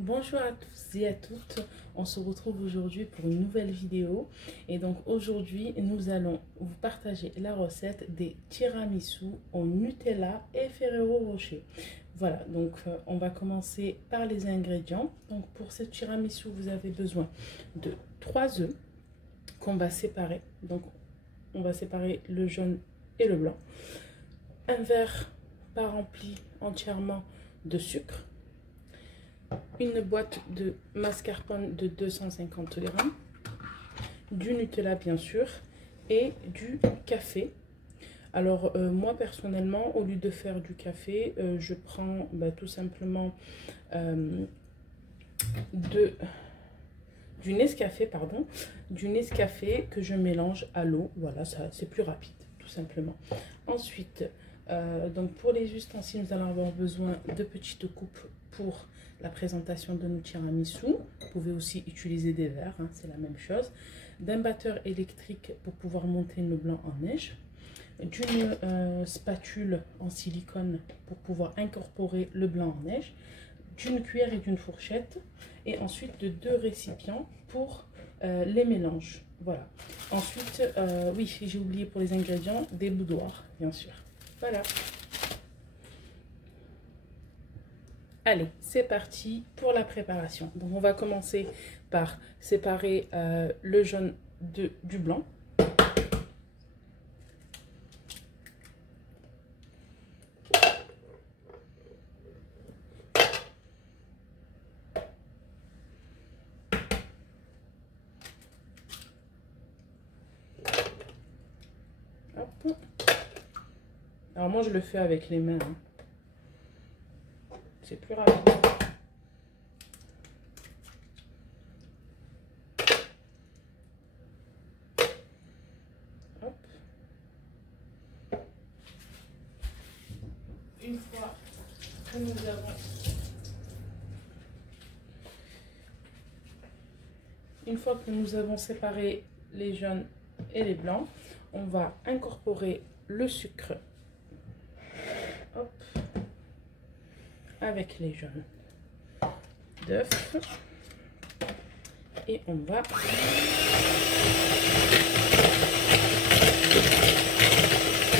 Bonjour à tous et à toutes, on se retrouve aujourd'hui pour une nouvelle vidéo et donc aujourd'hui nous allons vous partager la recette des tiramisu au Nutella et Ferrero Rocher. Voilà, donc on va commencer par les ingrédients. Donc pour ce tiramisu vous avez besoin de 3 œufs qu'on va séparer. Donc on va séparer le jaune et le blanc. Un verre pas rempli entièrement de sucre. Une boîte de mascarpone de 250 grammes, du Nutella bien sûr, et du café. Alors moi personnellement, au lieu de faire du café, je prends tout simplement du Nescafé, du Nescafé que je mélange à l'eau. Voilà, ça c'est plus rapide, tout simplement. Ensuite, donc pour les ustensiles, nous allons avoir besoin de petites coupes pour la présentation de nos tiramisu. Vous pouvez aussi utiliser des verres, hein, c'est la même chose. D'un batteur électrique pour pouvoir monter nos blancs en neige. D'une spatule en silicone pour pouvoir incorporer le blanc en neige. D'une cuillère et d'une fourchette. Et ensuite de 2 récipients pour les mélanges. Voilà. Ensuite, oui, j'ai oublié pour les ingrédients, des boudoirs, bien sûr. Voilà. Allez, c'est parti pour la préparation. Donc, on va commencer par séparer le jaune du blanc. Hop. Alors, moi, je le fais avec les mains. Hein. C'est plus rapide. Hop. Une fois que nous avons séparé les jaunes et les blancs, on va incorporer le sucre. Hop. Avec les jaunes d'œufs et on va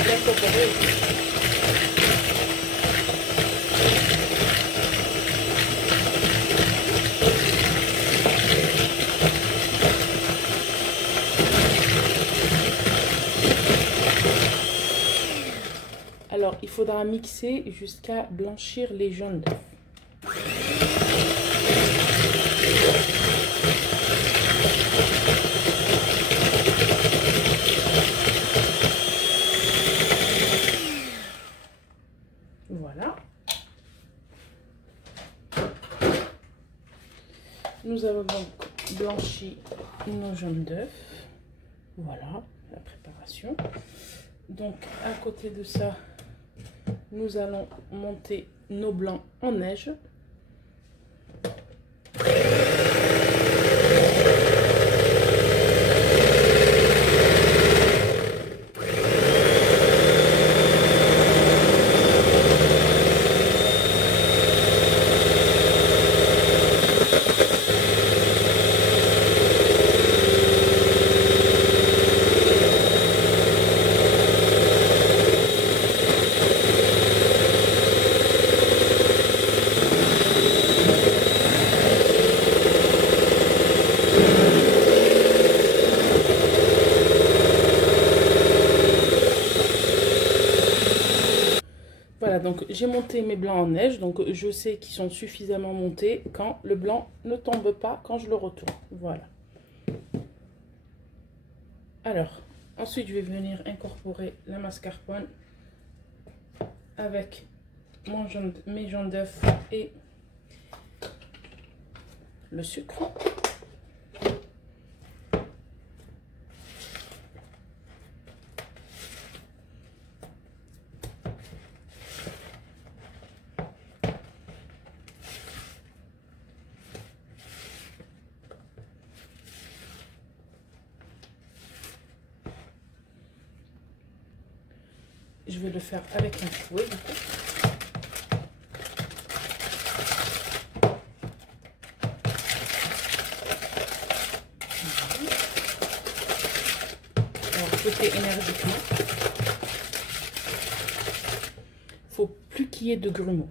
l'incorporer. Alors, il faudra mixer jusqu'à blanchir les jaunes d'œufs. Voilà. Nous avons donc blanchi nos jaunes d'œufs. Voilà la préparation. Donc, à côté de ça, nous allons monter nos blancs en neige. Voilà, donc j'ai monté mes blancs en neige, donc je sais qu'ils sont suffisamment montés quand le blanc ne tombe pas quand je le retourne. Voilà. Alors, ensuite je vais venir incorporer la mascarpone avec mes jaunes d'œufs et le sucre. Je vais le faire avec un fouet du coup. ajouter énergiquement. Il ne faut plus qu'il y ait de grumeaux.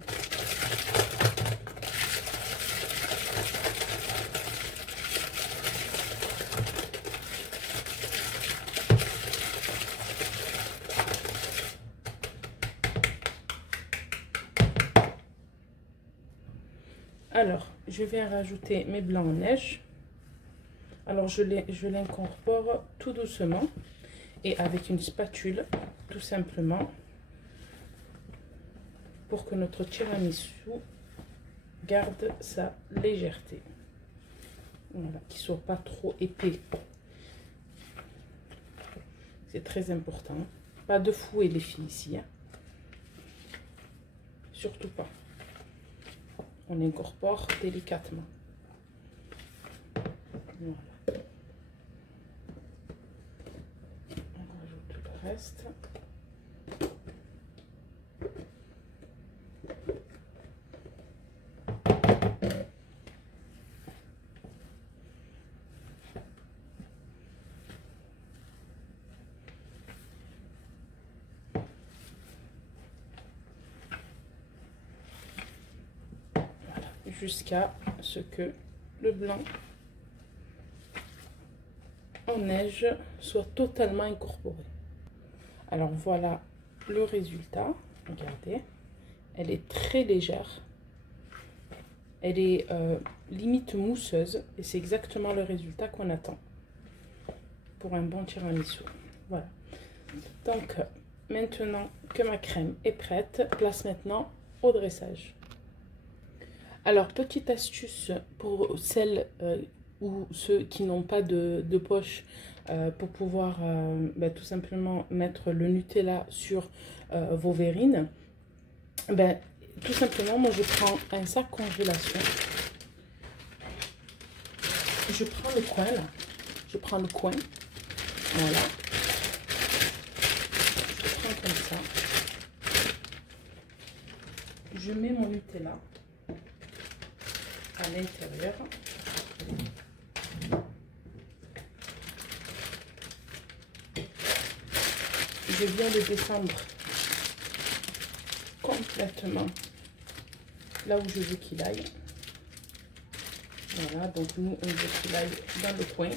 Alors, je viens rajouter mes blancs en neige. Alors, je l'incorpore tout doucement et avec une spatule, tout simplement, pour que notre tiramisu garde sa légèreté. Voilà, qu'il ne soit pas trop épais. C'est très important. Pas de fouet, les filles, ici. Hein. Surtout pas. On incorpore délicatement. Voilà. On rajoute tout le reste. Jusqu'à ce que le blanc en neige soit totalement incorporé. Alors voilà le résultat. Regardez, elle est très légère, elle est limite mousseuse et c'est exactement le résultat qu'on attend pour un bon tiramisu. Voilà, donc maintenant que ma crème est prête, place maintenant au dressage. Alors, petite astuce pour celles ou ceux qui n'ont pas de poche pour pouvoir tout simplement mettre le Nutella sur vos verrines. Tout simplement, moi je prends un sac congélation. Je prends le coin là. Je prends le coin. Voilà. Je prends comme ça. Je mets mon Nutella à l'intérieur. Je viens de descendre complètement là où je veux qu'il aille. Voilà, donc nous on veut qu'il aille dans le coin.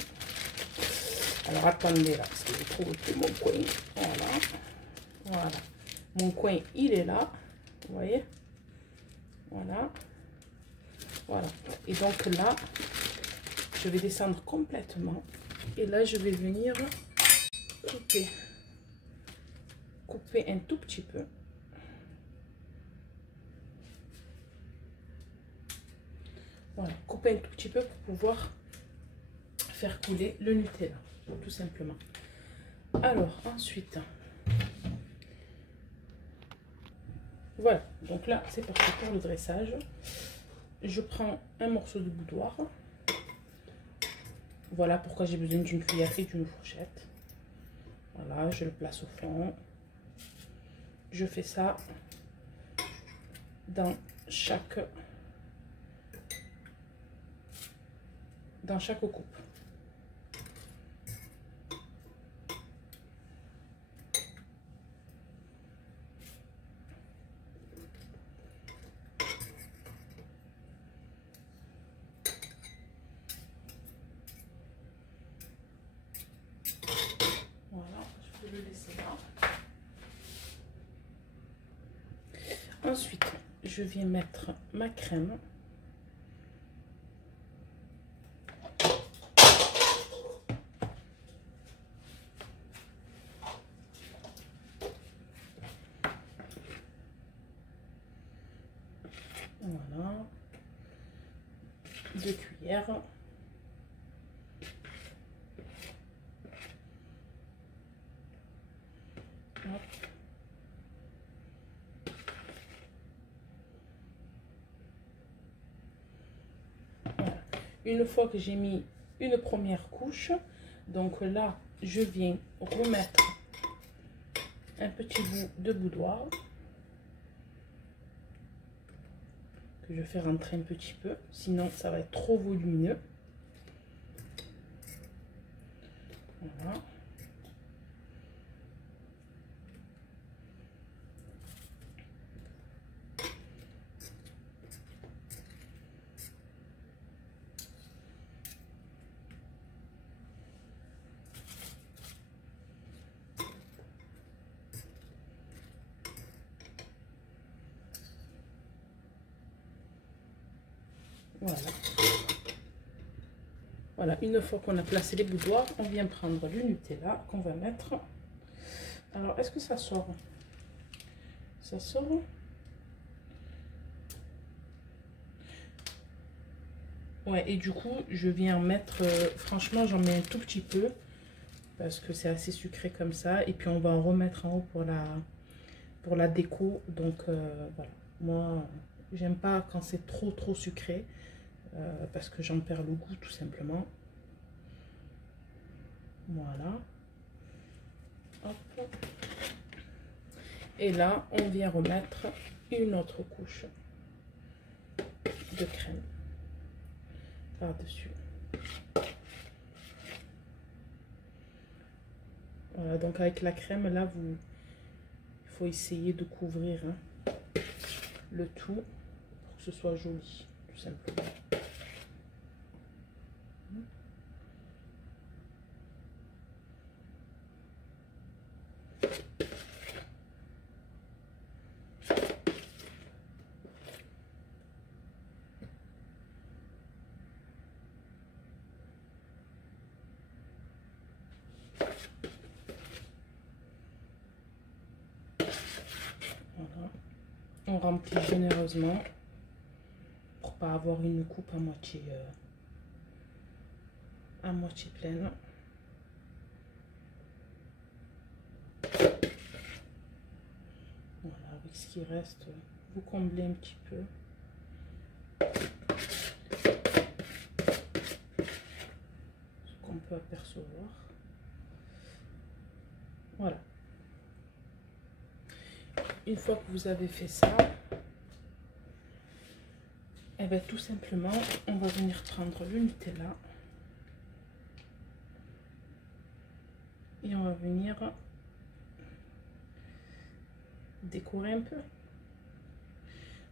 Alors attendez là, parce que je trouve plus mon coin. Voilà, voilà. Mon coin il est là, vous voyez. Voilà. Voilà, et donc là, je vais descendre complètement. Et là, je vais venir couper un tout petit peu. Voilà, couper un tout petit peu pour pouvoir faire couler le Nutella, tout simplement. Alors, ensuite, voilà, donc là, c'est parti pour le dressage. Je prends un morceau de boudoir. Voilà pourquoi j'ai besoin d'une cuillère et d'une fourchette. Voilà, je le place au fond. Je fais ça dans chaque coupe. Le laisser là. Ensuite, je viens mettre ma crème. Voilà. 2 cuillères. Voilà. Une fois que j'ai mis une première couche, donc là je viens remettre un petit bout de boudoir que je fais rentrer un petit peu, sinon ça va être trop volumineux. Voilà. Voilà. Voilà, une fois qu'on a placé les boudoirs, on vient prendre le Nutella qu'on va mettre. Alors, est-ce que ça sort? Ça sort? Ouais, et du coup, je viens mettre... franchement, j'en mets un tout petit peu. Parce que c'est assez sucré comme ça. Et puis, on va en remettre en haut pour la déco. Donc, voilà. Moi, j'aime pas quand c'est trop sucré. Parce que j'en perds le goût, tout simplement. Voilà. Hop. Et là, on vient remettre une autre couche de crème par-dessus. Voilà, donc avec la crème, là, il faut essayer de couvrir le tout pour que ce soit joli, tout simplement. Voilà. On remplit généreusement pour pas avoir une coupe à moitié pleine. Voilà, avec ce qui reste, vous comblez un petit peu. Ce qu'on peut apercevoir. Voilà. Une fois que vous avez fait ça, et bien tout simplement, on va venir prendre le Nutella et on va venir décorer un peu.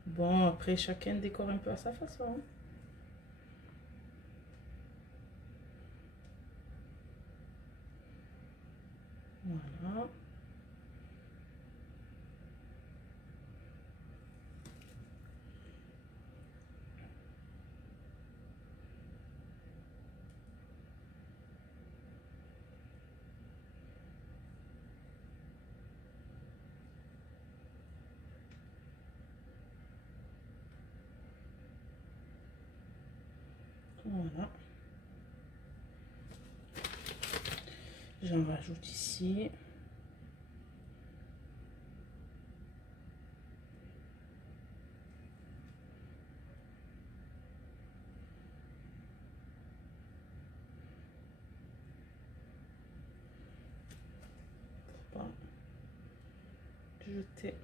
Bon, après chacun décore un peu à sa façon. Voilà. Voilà. J'en rajoute ici. Pour pas jeter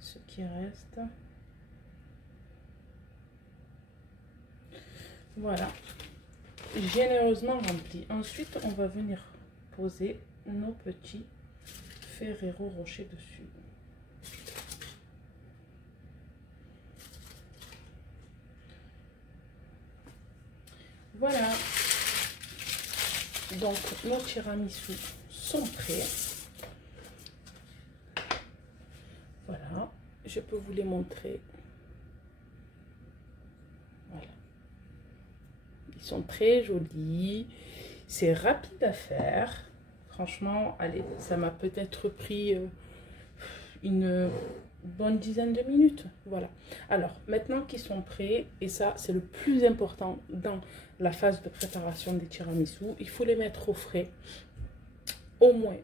ce qui reste. Voilà, généreusement rempli. Ensuite, on va venir poser nos petits Ferrero Rocher dessus. Voilà. Donc, nos tiramisu sont prêts. Voilà, je peux vous les montrer. Voilà. Ils sont très jolis. C'est rapide à faire. Franchement, allez, ça m'a peut-être pris une bonne dizaine de minutes. Voilà. Alors, maintenant qu'ils sont prêts, et ça, c'est le plus important dans la phase de préparation des tiramisu, il faut les mettre au frais au moins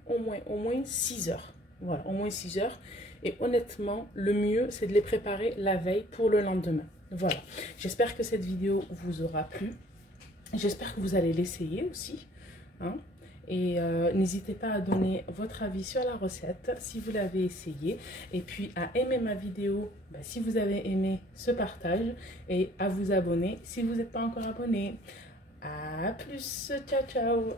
6 heures. Voilà, au moins 6 heures. Et honnêtement, le mieux, c'est de les préparer la veille pour le lendemain. Voilà. J'espère que cette vidéo vous aura plu. J'espère que vous allez l'essayer aussi. Hein. Et n'hésitez pas à donner votre avis sur la recette si vous l'avez essayé. Et puis à aimer ma vidéo si vous avez aimé ce partage. Et à vous abonner si vous n'êtes pas encore abonné. À plus. Ciao, ciao.